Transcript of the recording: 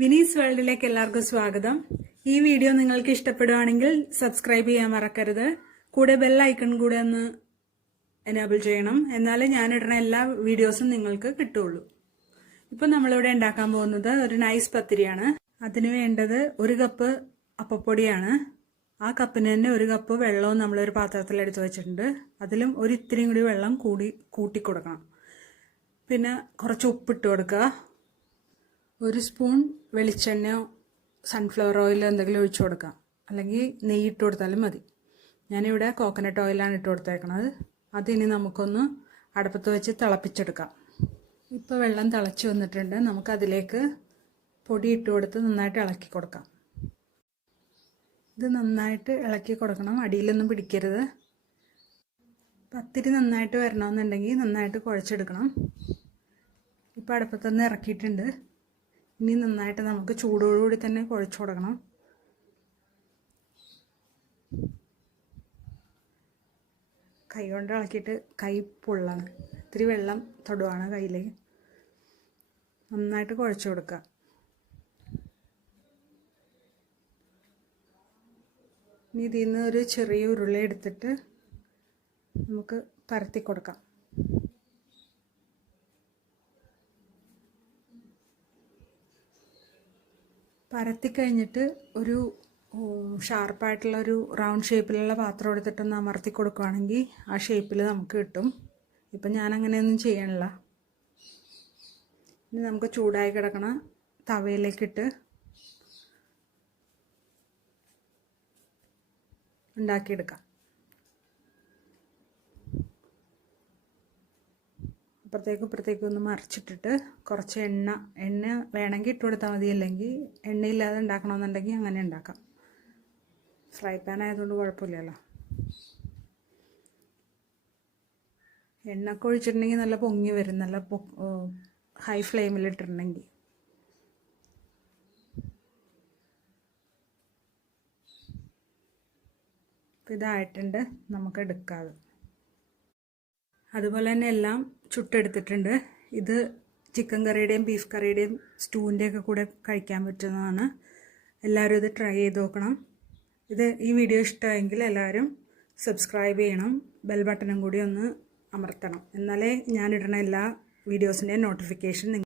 വിനീസ് വേൾഡിലേക്ക് എല്ലാവർക്കും സ്വാഗതം. ഈ വീഡിയോ നിങ്ങൾക്ക് ഇഷ്ടപ്പെടുകയാണെങ്കിൽ സബ്സ്ക്രൈബ് ചെയ്യാൻ മറക്കരുത്. കൂടെ ബെൽ ഐക്കൺ കൂടെ ഒന്ന് എനേബിൾ ചെയ്യണം. എന്നാലേ ഞാനിടുന്ന എല്ലാ വീഡിയോസും നിങ്ങൾക്ക് കിട്ടുള്ളൂ. ഇപ്പം നമ്മളിവിടെ ഉണ്ടാക്കാൻ പോകുന്നത് ഒരു നൈസ് പത്തിരിയാണ്. അതിന് വേണ്ടത് 1 കപ്പ് അപ്പപ്പൊടിയാണ്. ആ കപ്പിന് തന്നെ 1 കപ്പ് വെള്ളവും നമ്മളൊരു പാത്രത്തിൽ എടുത്ത് വെച്ചിട്ടുണ്ട്. അതിലും ഇത്തിരിയും കൂടി വെള്ളം കൂട്ടി കൊടുക്കണം. പിന്നെ കുറച്ച് ഉപ്പിട്ട് കൊടുക്കുക. 1 സ്പൂൺ വെളിച്ചെണ്ണയോ സൺഫ്ലവർ ഓയിലോ എന്തെങ്കിലും ഒഴിച്ചു കൊടുക്കാം, അല്ലെങ്കിൽ നെയ്യ് ഇട്ട് കൊടുത്താലും മതി. ഞാനിവിടെ കോക്കനട്ട് ഓയിലാണ് ഇട്ട് കൊടുത്തേക്കണത്. അതിനി നമുക്കൊന്ന് അടുപ്പത്ത് വെച്ച് തിളപ്പിച്ചെടുക്കാം. ഇപ്പോൾ വെള്ളം തിളച്ച് വന്നിട്ടുണ്ട്. നമുക്കതിലേക്ക് പൊടി ഇട്ട് കൊടുത്ത് നന്നായിട്ട് ഇളക്കി കൊടുക്കാം. ഇത് നന്നായിട്ട് ഇളക്കി കൊടുക്കണം, അടിയിലൊന്നും പിടിക്കരുത്. പത്തിരി നന്നായിട്ട് വരണമെന്നുണ്ടെങ്കിൽ നന്നായിട്ട് കുഴച്ചെടുക്കണം. ഇപ്പോൾ അടുപ്പത്തുനിന്ന് ഇറക്കിയിട്ടുണ്ട്. ഇനി നന്നായിട്ട് നമുക്ക് ചൂടോടുകൂടി തന്നെ കുഴച്ചു കൊടുക്കണം. കൈ കൊണ്ട് ഇളക്കിയിട്ട് കൈ പൊള്ളാണ്, ഇത്തിരി വെള്ളം തൊടുവാണ് കയ്യിലേക്ക്. നന്നായിട്ട് കുഴച്ചു കൊടുക്കുക. ഇനി ഇതിൽ നിന്ന് ഒരു ചെറിയ ഉരുള എടുത്തിട്ട് നമുക്ക് പരത്തി കൊടുക്കാം. പരത്തി കഴിഞ്ഞിട്ട് ഒരു ഷാർപ്പായിട്ടുള്ള ഒരു റൗണ്ട് ഷേപ്പിലുള്ള പാത്രം എടുത്തിട്ടൊന്ന് അമർത്തി കൊടുക്കുകയാണെങ്കിൽ ആ ഷേപ്പിൽ നമുക്ക് കിട്ടും. ഇപ്പം ഞാൻ അങ്ങനെയൊന്നും ചെയ്യണില്ല. ഇനി നമുക്ക് ചൂടായി കിടക്കണ തവയിലേക്കിട്ട് ഉണ്ടാക്കിയെടുക്കാം. ഇപ്പുറത്തേക്കും ഒന്ന് മറിച്ചിട്ടിട്ട് കുറച്ച് എണ്ണ വേണമെങ്കിൽ ഇട്ട് കൊടുത്താൽ മതി, അല്ലെങ്കിൽ എണ്ണയില്ലാതെ ഉണ്ടാക്കണമെന്നുണ്ടെങ്കിൽ അങ്ങനെ ഉണ്ടാക്കാം. ഫ്രൈ പാൻ ആയതുകൊണ്ട് കുഴപ്പമില്ലല്ലോ. എണ്ണയൊക്കെ ഒഴിച്ചിട്ടുണ്ടെങ്കിൽ നല്ല പൊങ്ങി വരും, നല്ല ഹൈ ഫ്ലെയിമിലിട്ടിട്ടുണ്ടെങ്കിൽ. ഇപ്പം ഇതായിട്ടുണ്ട്, നമുക്ക് എടുക്കാം. അതുപോലെ തന്നെ എല്ലാം ചുട്ടെടുത്തിട്ടുണ്ട്. ഇത് ചിക്കൻ കറിയുടെയും ബീഫ് കറിയുടെയും സ്റ്റൂവിൻ്റെയൊക്കെ കൂടെ കഴിക്കാൻ പറ്റുന്നതാണ്. എല്ലാവരും ഇത് ട്രൈ ചെയ്ത് നോക്കണം. ഈ വീഡിയോ ഇഷ്ടമായെങ്കിൽ എല്ലാവരും സബ്സ്ക്രൈബ് ചെയ്യണം. ബെൽ ബട്ടണും കൂടി ഒന്ന് അമർത്തണം. എന്നാലേ ഞാനിടുന്ന എല്ലാ വീഡിയോസിൻ്റെയും നോട്ടിഫിക്കേഷൻ